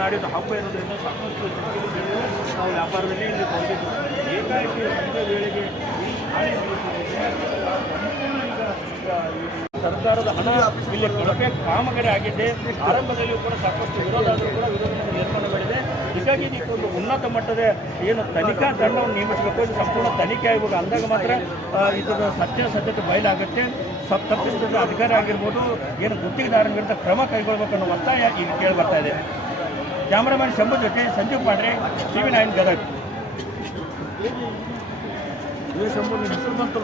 ನಾಡಿದ್ದು ಹಬ್ಬ ಇರೋದರಿಂದ ಸಾಕಷ್ಟು ನಾವು ವ್ಯಾಪಾರದಲ್ಲಿ ಇಲ್ಲಿ ತೊಂದಿದ್ದು ಏಕಾಏಕಿ ಸಂಜೆ ವೇಳೆಗೆ ಸರ್ಕಾರದ ಹಣ ಇಲ್ಲಿ ಕೊಡಕೆ ಕಾಮಗಾರಿ ಆಗಿದೆ. ಆರಂಭದಲ್ಲಿಯೂ ಕೂಡ ಸಾಕಷ್ಟು ವಿರೋಧ ಆದರೂ ಕೂಡ ವಿರೋಧವನ್ನು ನಿರ್ಮಾಣಗಳಿದೆ ಹೀಗಾಗಿ ಇದಕ್ಕೊಂದು ಉನ್ನತ ಮಟ್ಟದ ಏನು ತನಿಖಾ ತಂಡವನ್ನು ನೇಮಿಸಬೇಕು. ಇದು ಸಂಪೂರ್ಣ ತನಿಖೆ ಆಗಬೇಕು ಅಂದಾಗ ಮಾತ್ರ ಇದರ ಸತ್ಯ ಸತ್ಯತೆ ಬಯಲಾಗುತ್ತೆ. ಸಪ್ ತಪ್ಪಿಸಿದ ಅಧಿಕಾರಿ ಆಗಿರ್ಬೋದು, ಏನು ಗುತ್ತಿಗೆದಾರನ ವಿರುದ್ಧ ಕ್ರಮ ಕೈಗೊಳ್ಳಬೇಕು ಅನ್ನೋ ಒತ್ತಾಯ ಇಲ್ಲಿ ಕೇಳಿ ಬರ್ತಾ ಇದೆ. ಕ್ಯಾಮರಾಮನ್ ಶಂಭು ಜೊತೆ ಸಂಜೀವ್ ಪಾಂಡ್ರೆ ಟಿವಿ ನೈನ್ ಗದಗ. ಅಂತೂ